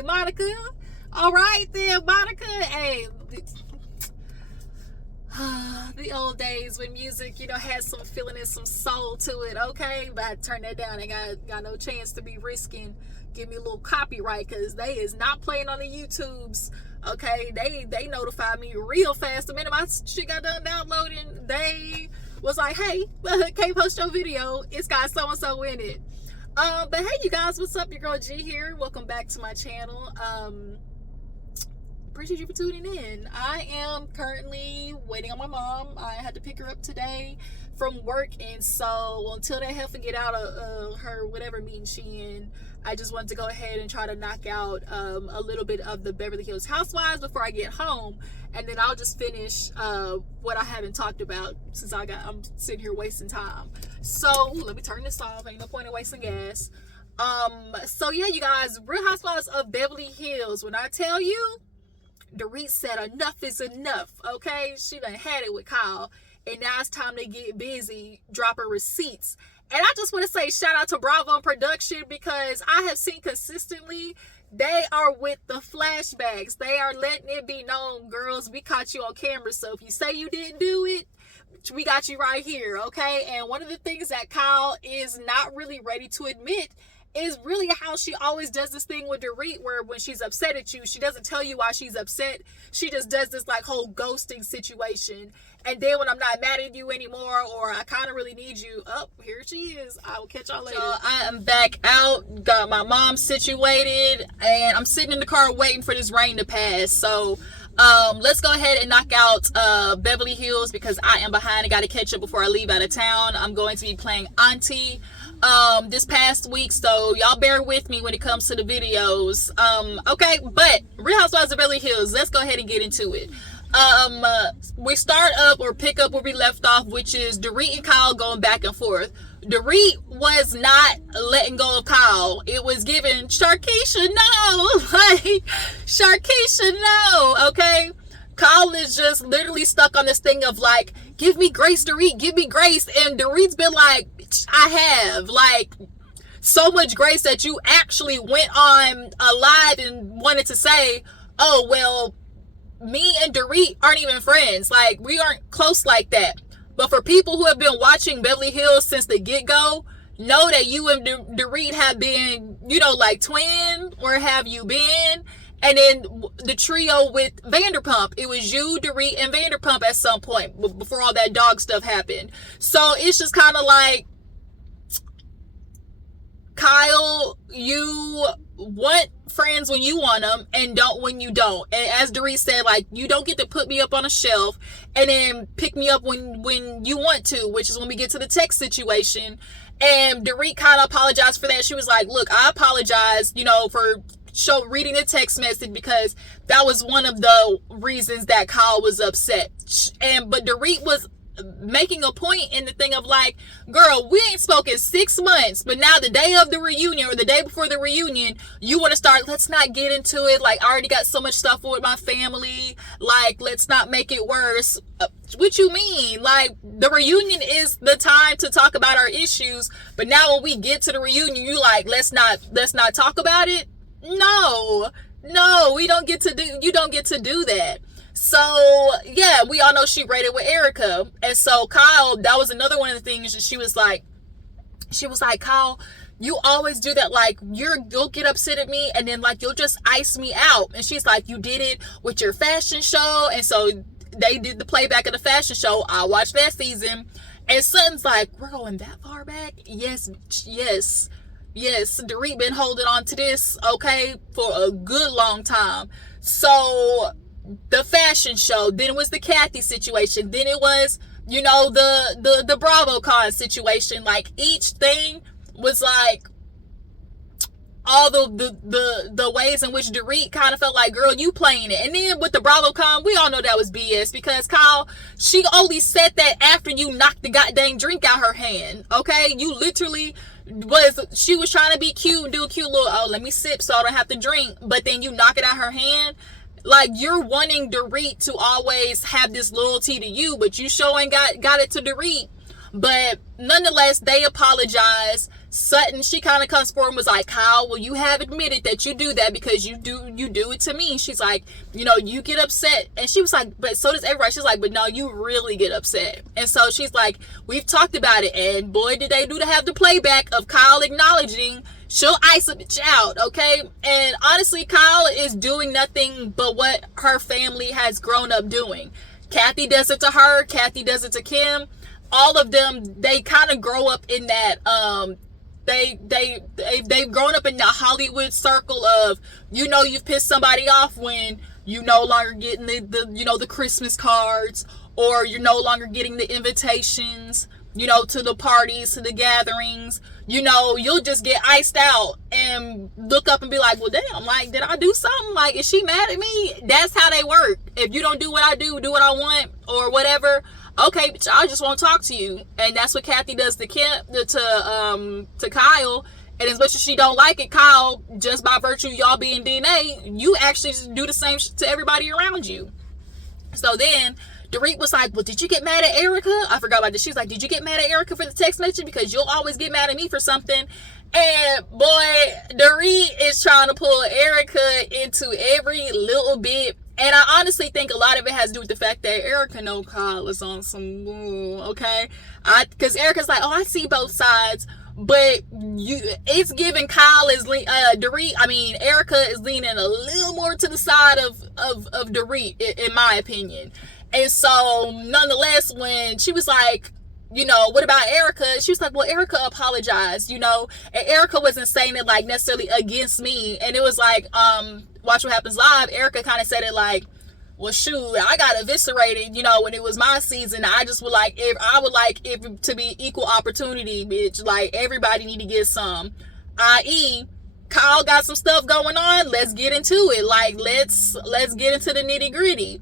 Hey, Monica. All right then, Monica. Hey, the old days when music, had some feeling and some soul to it, okay? But I turned that down. I got no chance to be risking give me a little copyright, because they is not playing on the YouTubes, okay? They notified me real fast. The minute my shit got done downloading, they was like, hey, can't post your video. It's got so-and-so in it. But hey, you guys, what's up? Your girl G here. Welcome back to my channel. Appreciate you for tuning in. I am currently waiting on my mom. I had to pick her up today from work, and so until that heifer get out of her whatever meeting she in, I just wanted to go ahead and try to knock out a little bit of the Beverly Hills Housewives before I get home, and then I'll just finish what I haven't talked about, since I'm sitting here wasting time. So let me turn this off. Ain't no point in wasting gas. So yeah, you guys, Real Housewives of Beverly Hills. When I tell you, Dorit said enough is enough, okay? She done had it with Kyle, and now it's time to get busy dropping receipts. And I just want to say shout out to Bravo Production, because I have seen consistently they are with the flashbacks. They are letting it be known, girls, we caught you on camera. So if you say you didn't do it, we got you right here, okay? And one of the things that Kyle is not really ready to admit is really how she always does this thing with Dorit, where when she's upset at you, she doesn't tell you why she's upset. She just does this like whole ghosting situation. And then when I'm not mad at you anymore, or I kind of really need you, here she is. I will catch y'all later. So I am back out, got my mom situated, and I'm sitting in the car waiting for this rain to pass. So let's go ahead and knock out Beverly Hills, because I am behind. I got to catch up before I leave out of town. I'm going to be playing Auntie this past week, so y'all bear with me when it comes to the videos. Okay, but Real Housewives of Beverly Hills, let's go ahead and get into it. We start up or pick up where we left off, which is Dorit and Kyle going back and forth. Dorit was not letting go of Kyle. It was giving Sharkeisha no, like Sharkeisha no, okay? Kyle is just literally stuck on this thing of like, give me grace, Dorit, give me grace. And Dorit's been like, I have like so much grace that you actually went on a live and wanted to say, oh, well, me and Dorit aren't even friends. Like, we aren't close like that. But for people who have been watching Beverly Hills since the get-go, know that you and Dorit have been, like twin, or have you been? And then the trio with Vanderpump, it was you, Dorit, and Vanderpump at some point before all that dog stuff happened. So it's just kind of like, Kyle, you want friends when you want them and don't when you don't. And as Dorit said, like, you don't get to put me up on a shelf and then pick me up when you want to, which is when we get to the text situation. And Dorit kind of apologized for that. She was like, look, I apologize, for reading the text message, because that was one of the reasons that Kyle was upset. But Dorit was making a point in the thing of like, girl, we ain't spoken 6 months, but now the day of the reunion or the day before the reunion, you want to start, let's not get into it. Like, I already got so much stuff with my family. Like, let's not make it worse. What you mean? Like, the reunion is the time to talk about our issues, but now when we get to the reunion, you like, let's not talk about it. No, you don't get to do that. So yeah, we all know she raided with Erica, and so Kyle, that was another one of the things that she was like, Kyle, you always do that. Like, you'll get upset at me, and then like you'll just ice me out. And she's like, you did it with your fashion show. And so they did the playback of the fashion show. I watched that season, and Sutton's like, we're going that far back? Yes. Dorit been holding on to this, okay, for a good long time. So the fashion show, then it was the Kathy situation, then it was, the BravoCon situation. Like, each thing was like all the ways in which Dorit kind of felt like, girl, you playing it. And then with the BravoCon, we all know that was BS, because Kyle, she only said that after you knocked the goddamn drink out her hand, okay? You literally she was trying to be cute and do a cute little, oh, let me sip so I don't have to drink, but then you knock it out her hand. Like, you're wanting Dorit to always have this loyalty to you, but you sure ain't got it to Dorit. But nonetheless, they apologized. Sutton, she kind of comes forward and was like, Kyle, well, you have admitted that you do that because you do it to me. She's like, you get upset. And she was like, but so does everybody. She's like, but no, you really get upset. And so she's like, we've talked about it. And boy, did they do to have the playback of Kyle acknowledging she'll ice a bitch out, okay? And honestly, Kyle is doing nothing but what her family has grown up doing. Kathy does it to her. Kathy does it to Kim. All of them, they kind of grow up in that, they've grown up in the Hollywood circle of, you've pissed somebody off when you no longer getting the Christmas cards, or you're no longer getting the invitations, to the parties, to the gatherings. You'll just get iced out and look up and be like, well, damn, like, did I do something? Like, is she mad at me? That's how they work. If you don't do what I do what I want, or whatever, okay, bitch, I just want to talk to you. And that's what Kathy does to Kyle. And as much as she don't like it, Kyle, just by virtue of y'all being DNA, you actually just do the same to everybody around you. So then Dorit was like, well, did you get mad at Erica? I forgot about this. She was like, did you get mad at Erica for the text message? Because you'll always get mad at me for something. And boy, Dorit is trying to pull Erica into every little bit. And I honestly think a lot of it has to do with the fact that Erica know Kyle is on some, okay? Because Erica's like, oh, I see both sides. But it's giving Erica is leaning a little more to the side of Dorit, in my opinion. And so, nonetheless, when she was like, what about Erica? She was like, well, Erica apologized, and Erica wasn't saying it like necessarily against me. And it was like, Watch What Happens Live, Erica kind of said it like, well, shoot, I got eviscerated, when it was my season. I just would like, if to be equal opportunity, bitch. Like, everybody need to get some. I.e., Kyle got some stuff going on. Let's get into it. Like, let's get into the nitty gritty.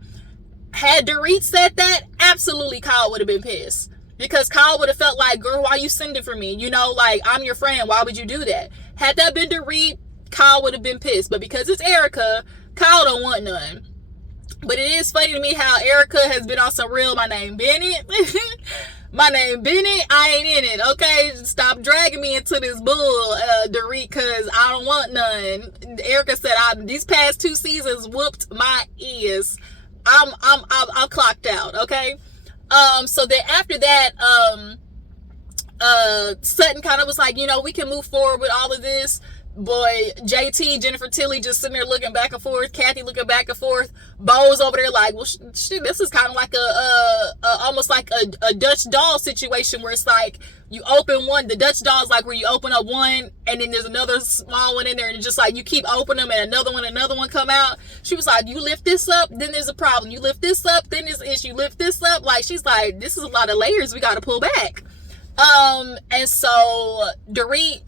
Had Dorit said that, absolutely Kyle would have been pissed. Because Kyle would have felt like, girl, why you sending for me? Like, I'm your friend. Why would you do that? Had that been Dorit, Kyle would have been pissed. But because it's Erica, Kyle don't want none. But it is funny to me how Erica has been on some real, my name Bennett. My name Bennett, I ain't in it, okay? Stop dragging me into this bull, Dorit, because I don't want none. Erica said, these past 2 seasons whooped my ears. I'm clocked out, okay? So then after that, Sutton kind of was like, we can move forward with all of this. Boy, JT, Jennifer Tilly just sitting there looking back and forth. Kathy looking back and forth. Bo's over there like, well, shit, this is kind of like almost like a Dutch doll situation where it's like you open one. The Dutch doll is like where you open up one and then there's another small one in there, and it's just like you keep opening them and another one come out. She was like, you lift this up, then there's a problem. You lift this up, then there's an issue. Lift this up. Like, she's like, this is a lot of layers we got to pull back. And so Dorit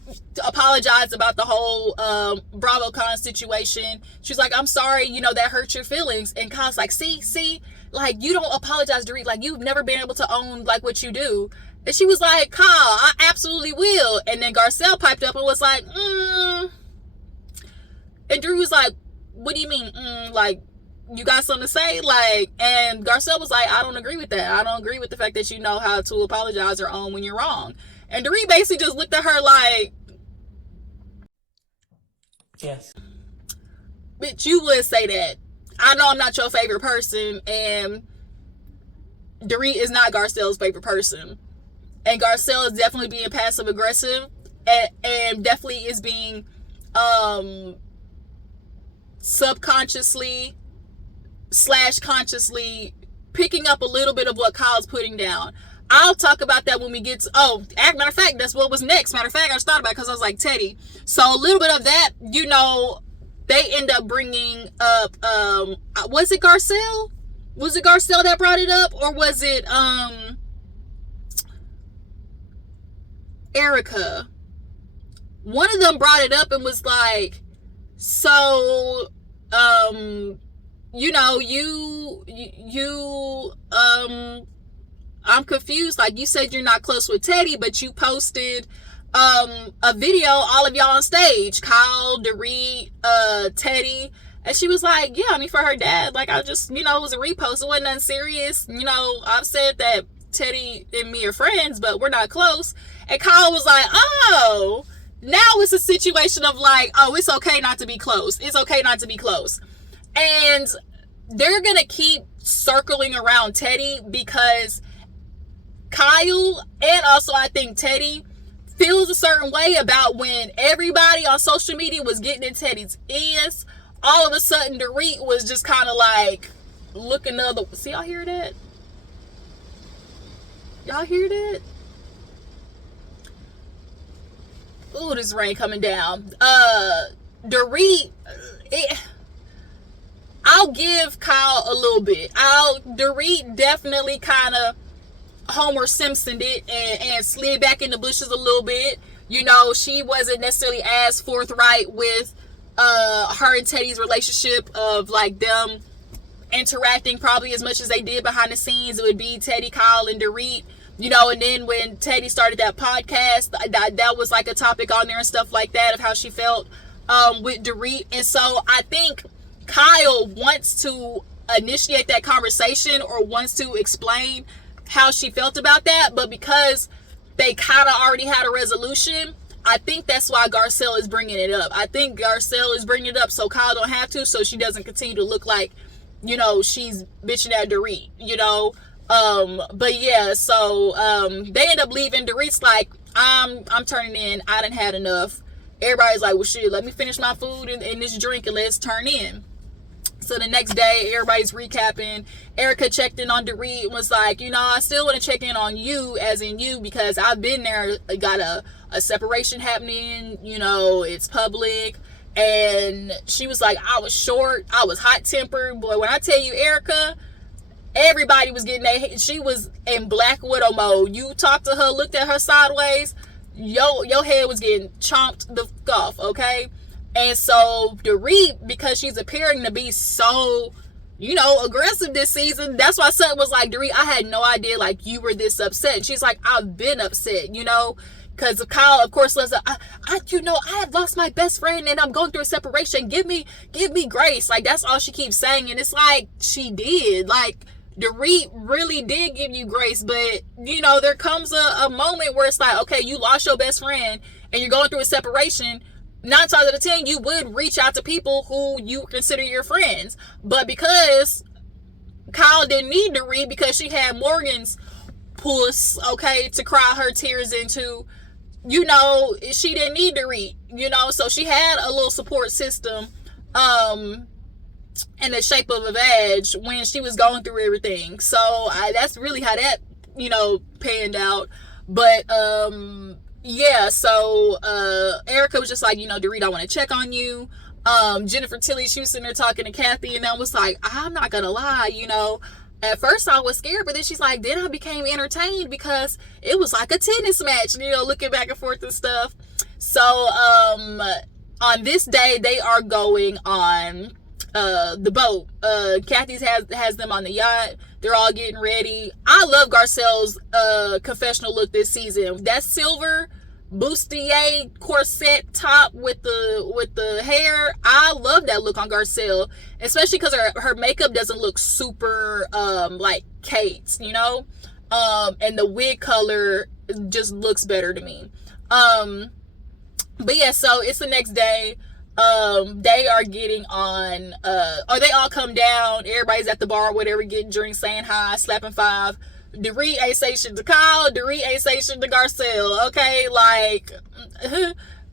apologized about the whole BravoCon situation. She's like, I'm sorry, that hurt your feelings. And Kyle's like, see, like, you don't apologize, Dorit. Like, you've never been able to own like what you do. And she was like, Kyle, I absolutely will. And then Garcelle piped up and was like, And Dorit was like, what do you mean? Like, you got something to say? Like, and Garcelle was like, I don't agree with that. I don't agree with the fact that you know how to apologize or own when you're wrong. And Dorit basically just looked at her like, yes, bitch, you would say that. I know I'm not your favorite person, and Dorit is not Garcelle's favorite person. And Garcelle is definitely being passive aggressive and definitely is being subconsciously / consciously picking up a little bit of what Kyle's putting down. I'll talk about that when we get to, matter of fact, that's what was next. Matter of fact, I just thought about it because I was like, Teddi. So a little bit of that, they end up bringing up, was it Garcelle? Was it Garcelle that brought it up? Or was it Erica? One of them brought it up and was like, so, I'm confused. Like, you said you're not close with Teddi, but you posted a video, all of y'all on stage, Kyle, Dorit, Teddi, and she was like, yeah, I mean, for her dad, like, I just, it was a repost. It wasn't nothing serious. I've said that Teddi and me are friends, but we're not close. And Kyle was like, oh, now it's a situation of like, oh, it's okay not to be close. It's okay not to be close. And they're going to keep circling around Teddi because Kyle and also I think Teddi feels a certain way about when everybody on social media was getting in Teddi's ears. All of a sudden, Dorit was just kind of like looking the other. See, y'all hear that? Y'all hear that? Ooh, this rain coming down. Dorit, I'll give Kyle a little bit. Dorit definitely kind of Homer Simpsoned it and slid back in the bushes a little bit. You know, she wasn't necessarily as forthright with her and Teddi's relationship of like them interacting probably as much as they did behind the scenes. It would be Teddi, Kyle, and Dorit, you know. And then when Teddi started that podcast, that was like a topic on there and stuff like that of how she felt with Dorit. And so I think Kyle wants to initiate that conversation or wants to explain how she felt about that, but because they kind of already had a resolution, I think that's why Garcelle is bringing it up. I think Garcelle is bringing it up so Kyle don't have to, so she doesn't continue to look like, you know, she's bitching at Dorit, you know. But yeah, so they end up leaving. Dorit's like, I'm turning in. I done had enough. Everybody's like, well, shit, let me finish my food and this drink and let's turn in. So the next day, everybody's recapping. Erica checked in on Dorit and was like, you know, I still want to check in on you, as in you, because I've been there, got a separation happening, you know, it's public. And she was like, I was short, I was hot-tempered. Boy, when I tell you, Erica, everybody was getting she was in Black Widow mode. You talked to her, looked at her sideways, your head was getting chomped the fuck off, okay? And so Dorit, because she's appearing to be so, you know, aggressive this season, that's why Sutton was like, Dorit, I had no idea like you were this upset. And she's like, I've been upset, you know, because Kyle, of course, loves you know, I have lost my best friend and I'm going through a separation. Give me grace. Like, that's all she keeps saying. And it's like, she did. Like, Dorit really did give you grace. But, you know, there comes a moment where it's like, okay, you lost your best friend and you're going through a separation. 9 times out of 10, you would reach out to people who you consider your friends. But because Kyle didn't need to read because she had Morgan's puss, okay, to cry her tears into, you know, she didn't need to read, you know. So she had a little support system in the shape of a badge when she was going through everything. So that's really how that, you know, panned out. But yeah, so Erica was just like, you know, Dorit, I want to check on you. Jennifer Tilly, she was sitting there talking to Kathy, and I was like, I'm not gonna lie, you know, at first I was scared, but then she's like, then I became entertained because it was like a tennis match, you know, looking back and forth and stuff. So on this day, they are going on the boat. Kathy's has them on the yacht. They're all getting ready. I love Garcelle's confessional look this season. That silver bustier corset top with the hair. I love that look on Garcelle, especially because her makeup doesn't look super like Kate's, you know. And the wig color just looks better to me. But yeah, so it's the next day. They are getting on, or they all come down. Everybody's at the bar, whatever, getting drinks, saying hi, slapping five. Dorit ain't say shit to Kyle. Dorit ain't say shit to Garcelle. Okay, like,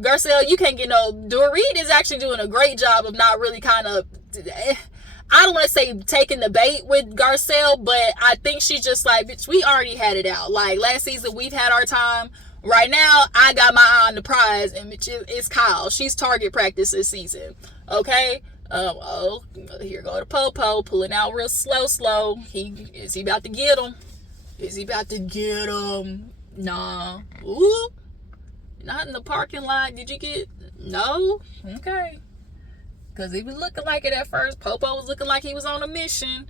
Garcelle, you can't get no. Dorit is actually doing a great job of not really kind of, I don't want to say taking the bait with Garcelle, but I think she's just like, bitch, we already had it out. Like, last season, we've had our time. Right now, I got my eye on the prize, and it's Kyle. She's target practice this season. Okay? Oh, here go to Popo, pulling out real slow. Is he about to get him? Is he about to get him? Nah. Ooh. Not in the parking lot. Did you get? No? Okay. Because he was looking like it at first. Popo was looking like he was on a mission.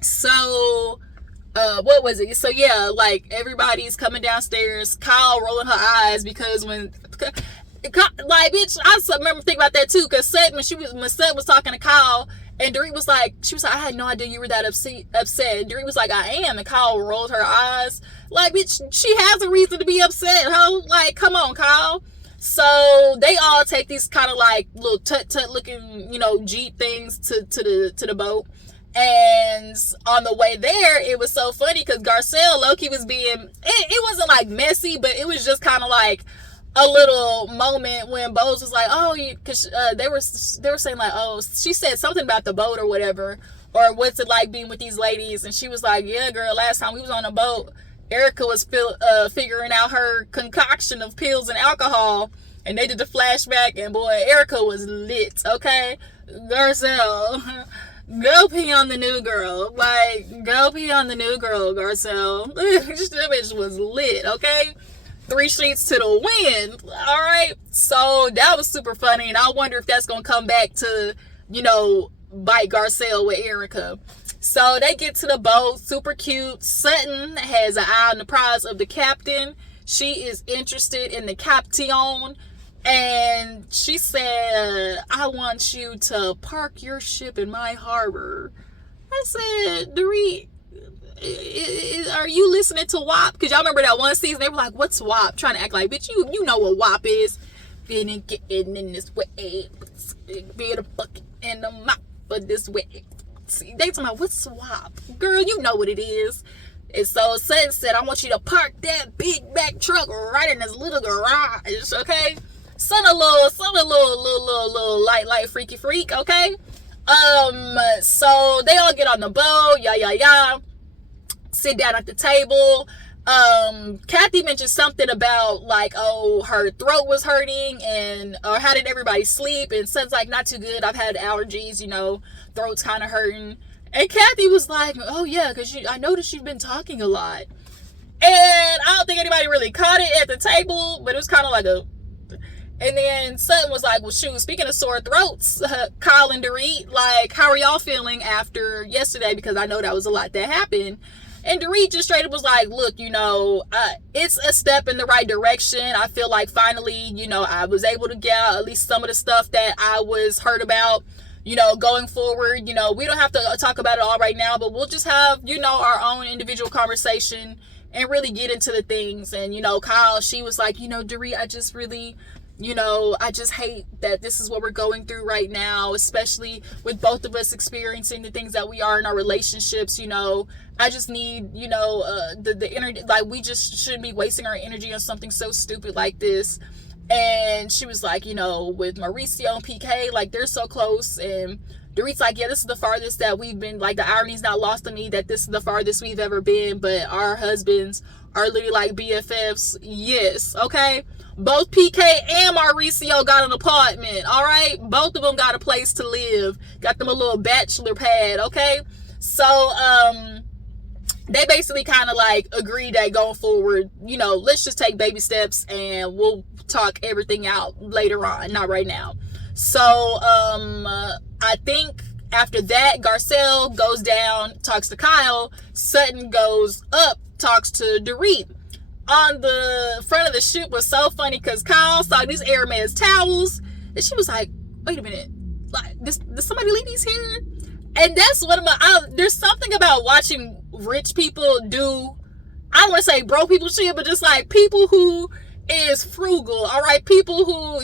So what was it? So yeah, like, everybody's coming downstairs. Kyle rolling her eyes because when, like, bitch, I remember thinking about that too. Because when Seth was talking to Kyle, And Dorit was like, she was like, I had no idea you were that upset. And Dorit was like, I am. And Kyle rolled her eyes. Like, bitch, she has a reason to be upset, ho. Like, come on, Kyle. So they all take these kind of like little tut-tut looking, Jeep things to the boat. And on the way there, it was so funny because Garcelle low-key was being, it wasn't like messy, but it was just kind of like a little moment when Bose was like, oh, because they were saying like, oh, she said something about the boat or whatever, or what's it like being with these ladies, and she was like, yeah, girl, last time we was on a boat, Erica was figuring out her concoction of pills and alcohol, and they did the flashback, and boy, Erica was lit, okay? Garcelle, go pee on the new girl. Like, go pee on the new girl, Garcelle. That bitch was lit, okay? 3 sheets to the wind, all right? So that was super funny, and I wonder if that's going to come back to, bite Garcelle with Erica. So they get to the boat, super cute. Sutton has an eye on the prize of the captain. She is interested in the captain, and she said, I want you to park your ship in my harbor. I said, Dorit, are you listening to WAP? Because y'all remember that one season, they were like, what's WAP? Trying to act like, bitch, you know what WAP is. Getting in this way, be a bucket and a mop for this way. See, they talking about, what's WAP? Girl, you know what it is. And so Sutton said, I want you to park that big back truck right in this little garage, okay? Son a little light freaky freak, okay? So they all get on the boat, sit down at the table. Kathy mentioned something about like, oh, her throat was hurting, or how did everybody sleep? And Son's like, not too good. I've had allergies, throat's kind of hurting. And Kathy was like, oh yeah, because I noticed you've been talking a lot. And I don't think anybody really caught it at the table, but it was kind of like and then Sutton was like, well, shoot, speaking of sore throats, Kyle and Dorit, like, how are y'all feeling after yesterday? Because I know that was a lot that happened. And Dorit just straight up was like, look, it's a step in the right direction. I feel like finally, I was able to get out at least some of the stuff that I was hurt about, going forward. We don't have to talk about it all right now, but we'll just have, our own individual conversation and really get into the things. And, Kyle, she was like, Dorit, I just really, I just hate that this is what we're going through right now, especially with both of us experiencing the things that we are in our relationships. I just need, the energy, like, we just shouldn't be wasting our energy on something so stupid like this. And she was like, with Mauricio and PK, like, they're so close. And Dorit's like, yeah, this is the farthest that we've been. Like, the irony's not lost on me that this is the farthest we've ever been, but our husbands are literally like BFFs. Yes, okay? Both PK and Mauricio got an apartment, all right? Both of them got a place to live. Got them a little bachelor pad, okay? So, they basically kind of like agreed that going forward, let's just take baby steps and we'll talk everything out later on, not right now. So, I think after that, Garcelle goes down, talks to Kyle. Sutton goes up, talks to Dorit. On the front of the ship was so funny because Kyle saw these Hermes towels and she was like, wait a minute, like, did somebody leave these here? And that's one of there's something about watching rich people do, I don't want to say broke people shit, but just like people who is frugal, all right? People who,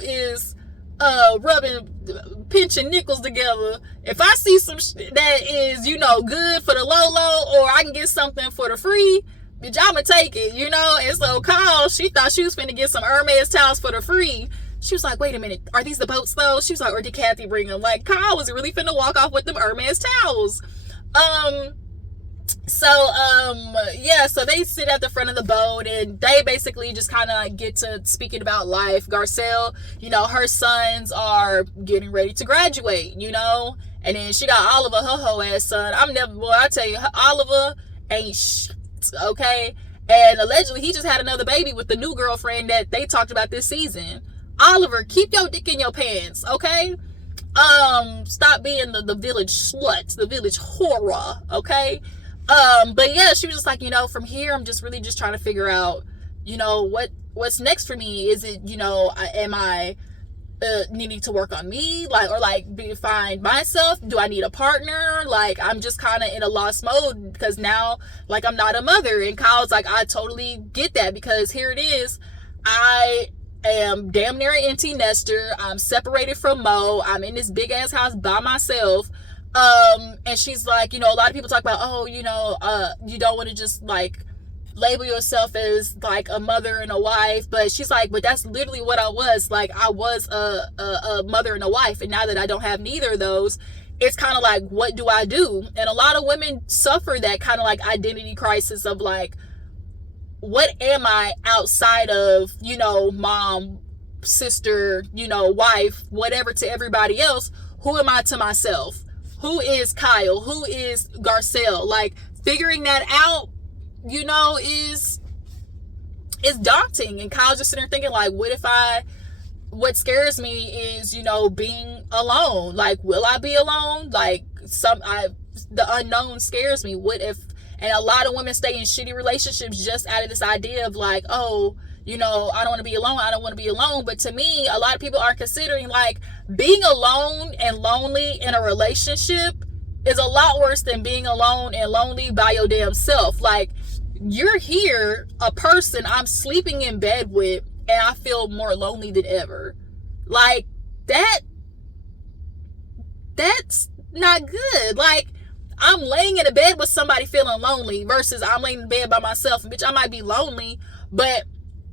is pinching nickels together. If I see some that is, good for the low, or I can get something for the free, bitch, I'ma take it, And so Kyle, she thought she was finna get some Hermes towels for the free. She was like, wait a minute, are these the boats though? She was like, or did Kathy bring them? Like, Kyle was really finna walk off with them Hermes towels. So they sit at the front of the boat and they basically just kind of like get to speaking about life. Garcelle, her sons are getting ready to graduate, and then she got Oliver, her whole ass son. I tell you, Oliver ain't shit, okay? And allegedly he just had another baby with the new girlfriend that they talked about this season. Oliver, keep your dick in your pants, okay? Stop being the village slut, the village horror, okay? But yeah, she was just like, from here, I'm just really just trying to figure out, what's next for me. Is it, am I needing to work on me, like, or like find myself? Do I need a partner? Like, I'm just kind of in a lost mode because now, like, I'm not a mother. And Kyle's like, I totally get that, because here it is, I am damn near an empty nester. I'm separated from Mo. I'm in this big ass house by myself. And she's like, you know, a lot of people talk about, oh, you know, you don't want to just like label yourself as like a mother and a wife, but she's like, but that's literally what I was. Like, I was a mother and a wife, and now that I don't have neither of those, it's kind of like, what do I do? And a lot of women suffer that kind of like identity crisis of like, what am I outside of, you know, mom, sister, you know, wife, whatever to everybody else? Who am I to myself? Who is Kyle? Who is Garcelle? Like, figuring that out, you know, is daunting. And Kyle's just sitting there thinking, like, what scares me is, you know, being alone. Like, will I be alone? Like, the unknown scares me. What if? And a lot of women stay in shitty relationships just out of this idea of like, oh, you know, I don't want to be alone. I don't want to be alone. But to me, a lot of people are considering like being alone and lonely in a relationship is a lot worse than being alone and lonely by your damn self. Like, you're here, a person I'm sleeping in bed with, and I feel more lonely than ever. Like, that's not good. Like, I'm laying in a bed with somebody feeling lonely versus I'm laying in bed by myself. Bitch, I might be lonely, but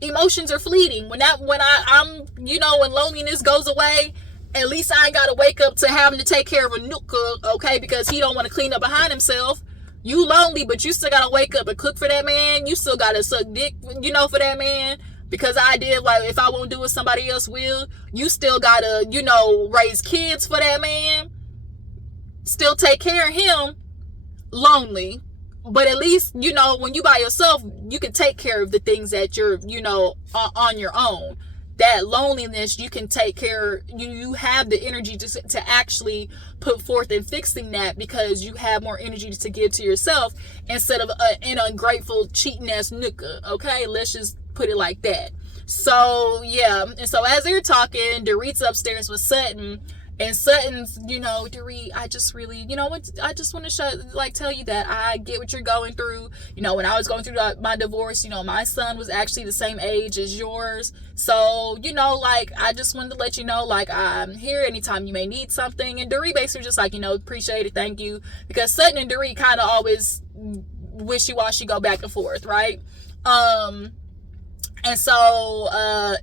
emotions are fleeting. When I'm, you know, when loneliness goes away, at least I ain't gotta wake up to having to take care of a nuka, okay, because he don't want to clean up behind himself. You lonely, but you still gotta wake up and cook for that man. You still gotta suck dick, you know, for that man. Because I did, like, if I won't do it, somebody else will. You still gotta, you know, raise kids for that man. Still take care of him. Lonely. But at least, you know, when you by yourself, you can take care of the things that you're, you know, on your own. That loneliness, you can take care, you have the energy to actually put forth in fixing that, because you have more energy to give to yourself instead of an ungrateful, cheating ass nuka. Okay, let's just put it like that. So yeah, and so as they're talking, Dorit's upstairs with Sutton, and Sutton's, you know, Dorit, I just really, you know what, I just want to tell you that I get what you're going through. You know, when I was going through my divorce, you know, my son was actually the same age as yours. So, you know, like, I just wanted to let you know, like, I'm here anytime you may need something. And Dorit basically just like, you know, appreciate it, thank you. Because Sutton and Dorit kind of always wishy-washy, go back and forth, right? And so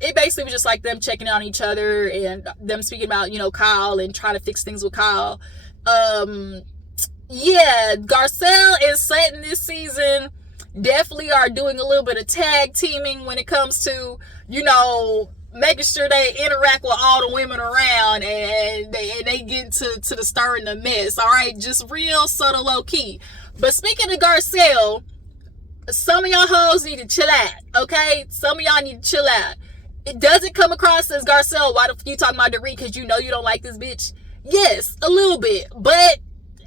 it basically was just like them checking on each other and them speaking about, you know, Kyle and trying to fix things with Kyle. Yeah, Garcelle and Sutton this season definitely are doing a little bit of tag teaming when it comes to, you know, making sure they interact with all the women around, and they get to the stirring the mess. All right, just real subtle, low key. But speaking of Garcelle, some of y'all hoes need to chill out, okay? Some of y'all need to chill out. It doesn't come across as Garcelle, why the fuck you talking about Dorit because you know you don't like this bitch? Yes, a little bit. But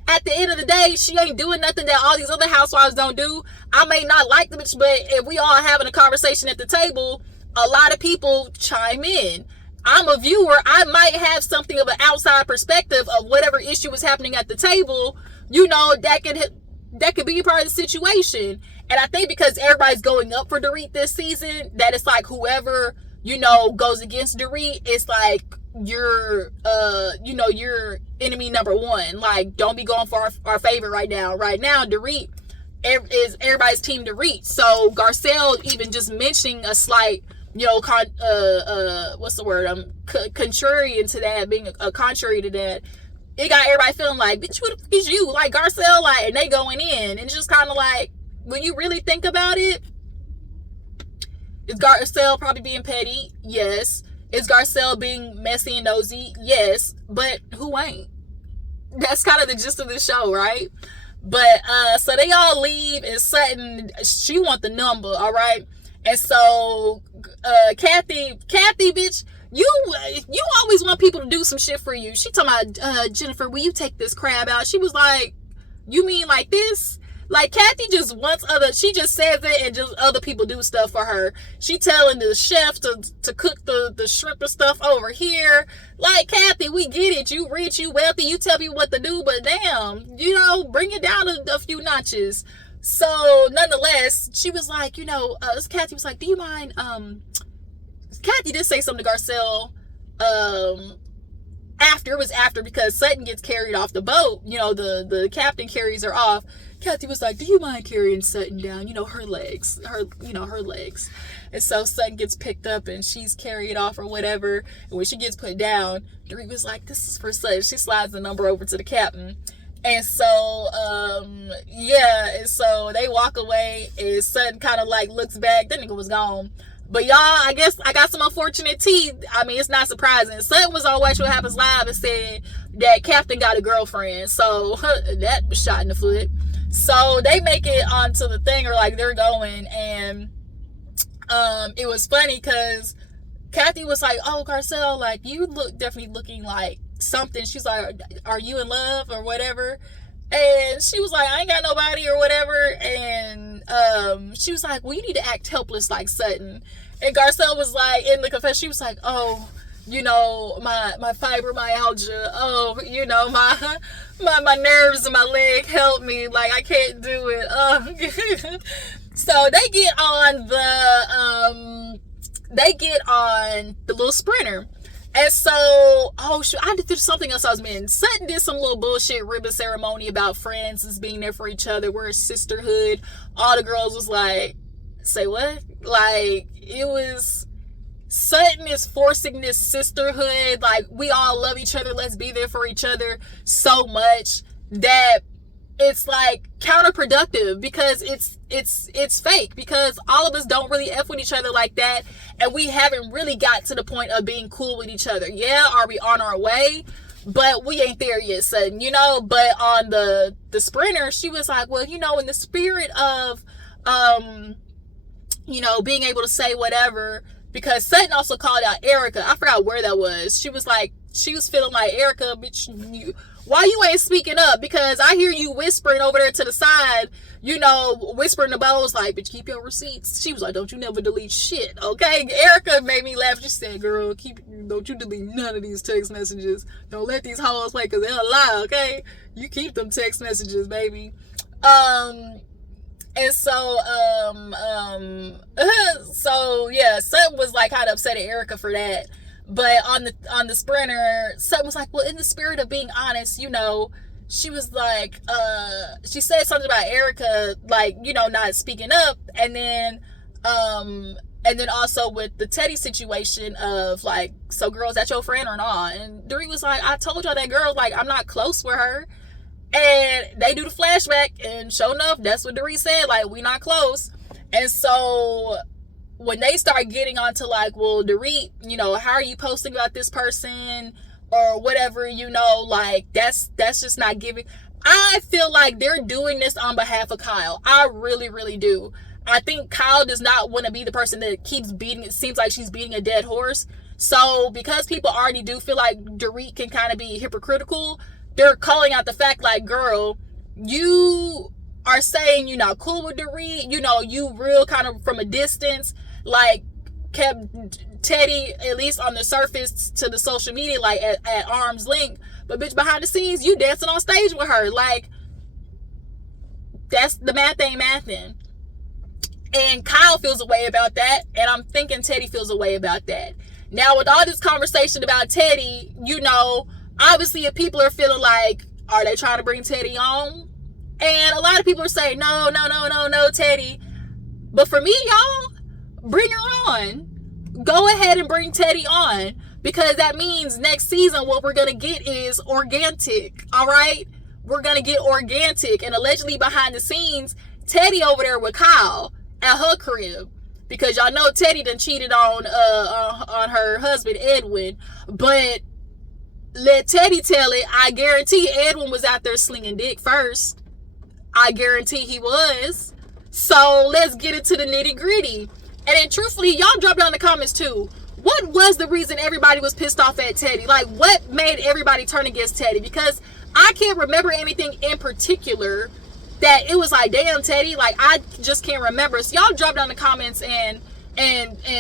at the end of the day, she ain't doing nothing that all these other housewives don't do. I may not like the bitch, but if we all having a conversation at the table, a lot of people chime in. I'm a viewer. I might have something of an outside perspective of whatever issue is happening at the table, you know, that could be a part of the situation. And I think because everybody's going up for Dorit this season, that it's like whoever, you know, goes against Dorit, it's like you're enemy number one. Like, don't be going for our favorite right now. Right now, Dorit is everybody's team Dorit. So Garcelle even just mentioning a slight, you know, what's the word? Contrarian to that, being a contrary to that. It got everybody feeling like, bitch, who the fuck is you? Like, Garcelle, like, and they going in. And it's just kind of like, when you really think about it, is Garcelle probably being petty? Yes. Is Garcelle being messy and nosy? Yes. But who ain't? That's kind of the gist of the show, right? But, so they all leave, and Sutton, she want the number, all right? And so, Kathy, bitch, you always want people to do some shit for you. She talking about, Jennifer, will you take this crab out? She was like, you mean like this? Like, Kathy just wants she just says it and just other people do stuff for her. She telling the chef to cook the shrimp and stuff over here. Like, Kathy, we get it. You rich, you wealthy, you tell me what to do, but damn, bring it down a few notches. So, nonetheless, she was like, Kathy was like, do you mind, Kathy did say something to Garcelle, after because Sutton gets carried off the boat. The captain carries her off. Kathy was like, do you mind carrying Sutton down? Her legs. And so Sutton gets picked up and she's carried off or whatever. And when she gets put down, Dorit was like, this is for Sutton. She slides the number over to the captain. And so, and so they walk away and Sutton kind of like looks back. That nigga was gone. But y'all, I guess I got some unfortunate tea. I mean, it's not surprising. Sutton was on Watch What Happens Live and said that Captain got a girlfriend. So that was shot in the foot. So they make it onto the thing, or like they're going, and it was funny because Kathy was like, oh, Garcelle, like, you look definitely looking like something. She's like, are you in love or whatever? And she was like, I ain't got nobody or whatever. And she was like, well, you need to act helpless like Sutton. And Garcelle was like, in the confession, she was like, oh, my fibromyalgia, oh, my nerves in my leg help me, like, I can't do it. So they get on the little sprinter. And so, oh shoot, I did something else I was meant. Sutton did some little bullshit ribbon ceremony about friends as being there for each other. We're a sisterhood. All the girls was like, say what? Like, it was, Sutton is forcing this sisterhood. Like, we all love each other. Let's be there for each other so much that it's like counterproductive, because it's fake, because all of us don't really F with each other like that, and we haven't really got to the point of being cool with each other. Yeah, are we on our way? But we ain't there yet, Sutton, but on the sprinter, she was like, well, in the spirit of being able to say whatever, because Sutton also called out Erica. I forgot where that was. She was like, she was feeling like, Erica, bitch, why you ain't speaking up? Because I hear you whispering over there to the side, whispering to Bo's like, bitch, keep your receipts. She was like, don't you never delete shit, okay? Erica made me laugh. She said, girl, don't you delete none of these text messages. Don't let these hoes play, because they'll lie, okay? You keep them text messages, baby. And so, yeah, Sutton was like kind of upset at Erica for that. But on the sprinter, Sutton was like, well, in the spirit of being honest, she was like, she said something about Erica, like, not speaking up. And then also with the Teddi situation of like, so girl, is that your friend or not? And Dorit was like, I told y'all that girl, like, I'm not close with her. And they do the flashback, and sure enough, that's what Dorit said, like, we not close. And so when they start getting onto like, well, Dorit, how are you posting about this person or whatever, like, that's just not giving. I feel like they're doing this on behalf of Kyle. I really, really do. I think Kyle does not want to be the person that keeps beating, it seems like she's beating a dead horse. So because people already do feel like Dorit can kind of be hypocritical, they're calling out the fact like, girl, you are saying you're not cool with Dorit, you real kind of from a distance, like, kept Teddi, at least on the surface, to the social media, like, at arm's length. But bitch, behind the scenes, you dancing on stage with her. Like, that's, the math ain't mathin'. And Kyle feels a way about that, and I'm thinking Teddi feels a way about that. Now, with all this conversation about Teddi, obviously if people are feeling like, are they trying to bring Teddi on? And a lot of people are saying, no, Teddi. But for me, y'all, bring her on. Go ahead and bring Teddi on, because that means next season what we're going to get is organic, all right? We're going to get organic. And allegedly behind the scenes, Teddi over there with Kyle at her crib, because y'all know Teddi done cheated on her husband, Edwin. But let Teddi tell it, I guarantee Edwin was out there slinging dick first. I guarantee he was. So let's get into the nitty gritty. And then truthfully, y'all drop down in the comments too. What was the reason everybody was pissed off at Teddi? Like, what made everybody turn against Teddi? Because I can't remember anything in particular that it was like, damn, Teddi, like, I just can't remember. So y'all drop down the comments and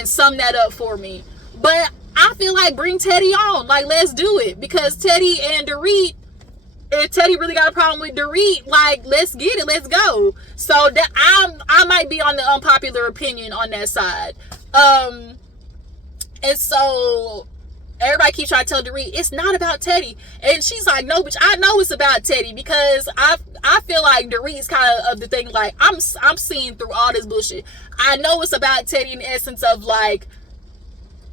sum that up for me. But I feel like bring Teddi on. Like, let's do it. Because Teddi and Dorit, if Teddi really got a problem with Dorit, like, let's get it. Let's go. So that I might be on the unpopular opinion on that side. And so everybody keeps trying to tell Dorit it's not about Teddi, and she's like, no, bitch, I know it's about Teddi, because I feel like Dorit's kind of the thing, like, I'm seeing through all this bullshit. I know it's about Teddi in the essence of, like,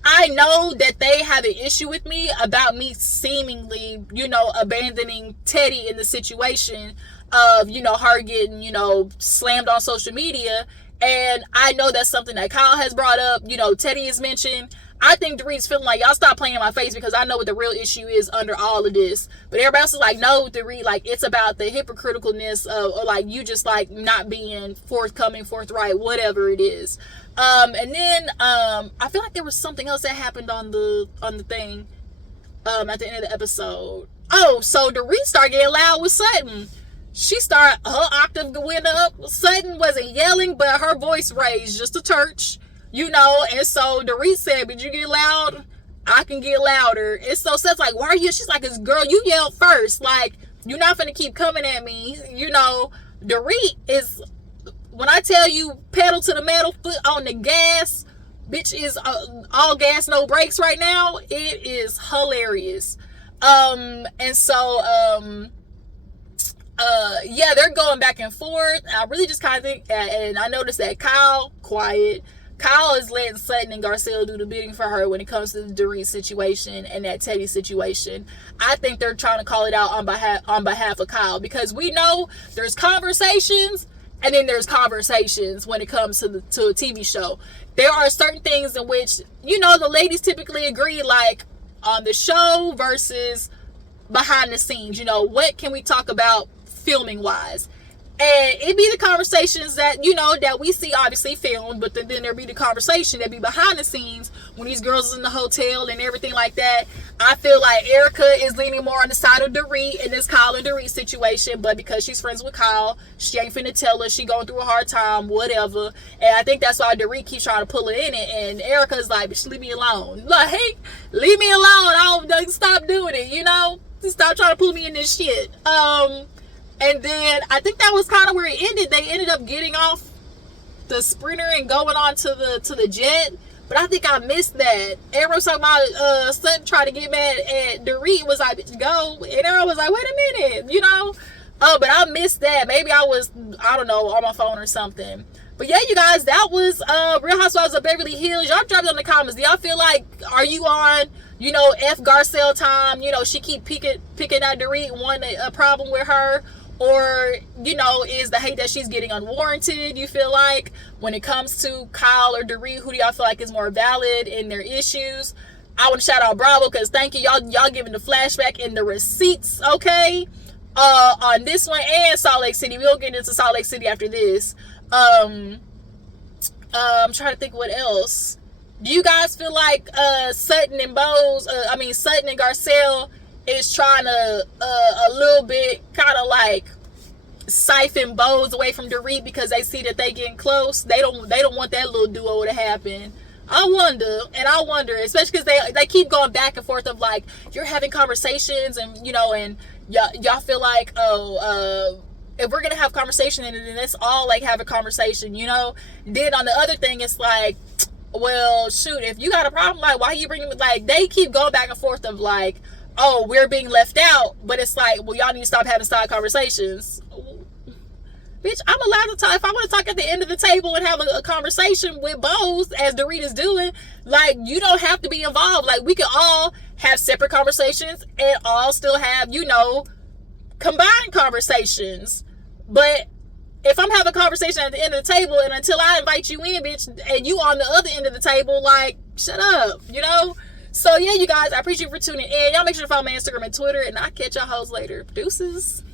I know that they have an issue with me about me seemingly, you know, abandoning Teddi in the situation of, you know, her getting, you know, slammed on social media. And I know that's something that Kyle has brought up, you know, Teddi has mentioned. I think Dorit's feeling like, y'all stop playing in my face, because I know what the real issue is under all of this. But everybody else is like, no, Dorit, like, it's about the hypocriticalness of, or like, you just like not being forthcoming, forthright, whatever it is. And then I feel like there was something else that happened on the thing at the end of the episode. Oh, so Dorit started getting loud with Sutton. She started, her octave went up. Sutton wasn't yelling, but her voice raised just a touch. You know, and so Dorit said, did you get loud? I can get louder. And so Seth's like, why are you? She's like, girl, you yelled first. Like, you're not finna keep coming at me. You know, Dorit is, when I tell you pedal to the metal, foot on the gas, bitch is all gas, no brakes right now. It is hilarious. And so, yeah, they're going back and forth. I really just kind of think, and I noticed that Kyle, quiet. Kyle is letting Sutton and Garcelle do the bidding for her when it comes to the Dorit situation and that Teddi situation. I think they're trying to call it out on behalf of Kyle, because we know there's conversations and then there's conversations when it comes to a TV show. There are certain things in which, you know, the ladies typically agree, like on the show versus behind the scenes. You know, what can we talk about filming wise? And it be the conversations that, you know, that we see obviously filmed, but then there be the conversation that be behind the scenes when these girls is in the hotel and everything like that. I feel like Erica is leaning more on the side of Dorit in this Kyle and Dorit situation, but because she's friends with Kyle, she ain't finna tell her she going through a hard time, whatever. And I think that's why Dorit keeps trying to pull it in it, and Erica's like, bitch, leave me alone. Like, hey, leave me alone. I don't stop doing it, you know? Stop trying to pull me in this shit. And then I think that was kind of where it ended. They ended up getting off the Sprinter and going on to the jet. But I think I missed that. Everyone was talking about Sutton trying to get mad at Dorit, was like, bitch, go. And everyone was like, wait a minute, you know? But I missed that. Maybe I was, I don't know, on my phone or something. But yeah, you guys, that was Real Housewives of Beverly Hills. Y'all drop it in the comments. Do y'all feel like, are you on, you know, F Garcelle time? You know, she keep picking at Dorit, want a problem with her? Or, you know, is the hate that she's getting unwarranted, you feel like? When it comes to Kyle or Dorit, who do y'all feel like is more valid in their issues? I want to shout out Bravo, because thank you. Y'all giving the flashback and the receipts, okay? On this one and Salt Lake City. We'll get into Salt Lake City after this. I'm trying to think what else. Do you guys feel like Sutton and Garcelle is trying to a little bit kind of like siphon Bose away from Dorit because they see that they getting close? They don't want that little duo to happen. I wonder, especially because they keep going back and forth of like, you're having conversations, and you know, and y'all feel like, if we're gonna have conversation, and then let's all like have a conversation, you know. Then on the other thing, it's like, well, shoot, if you got a problem, like, why you bringing, like, they keep going back and forth of like, oh, we're being left out, but it's like, well, y'all need to stop having side conversations. Bitch, I'm allowed to talk. If I want to talk at the end of the table and have a conversation with Bose, as Dorit is doing, like, you don't have to be involved. Like, we can all have separate conversations and all still have, you know, combined conversations. But if I'm having a conversation at the end of the table, and until I invite you in, bitch, and you on the other end of the table, like, shut up, you know? So, yeah, you guys, I appreciate you for tuning in. Y'all make sure to follow my Instagram and Twitter, and I'll catch y'all hoes later. Deuces.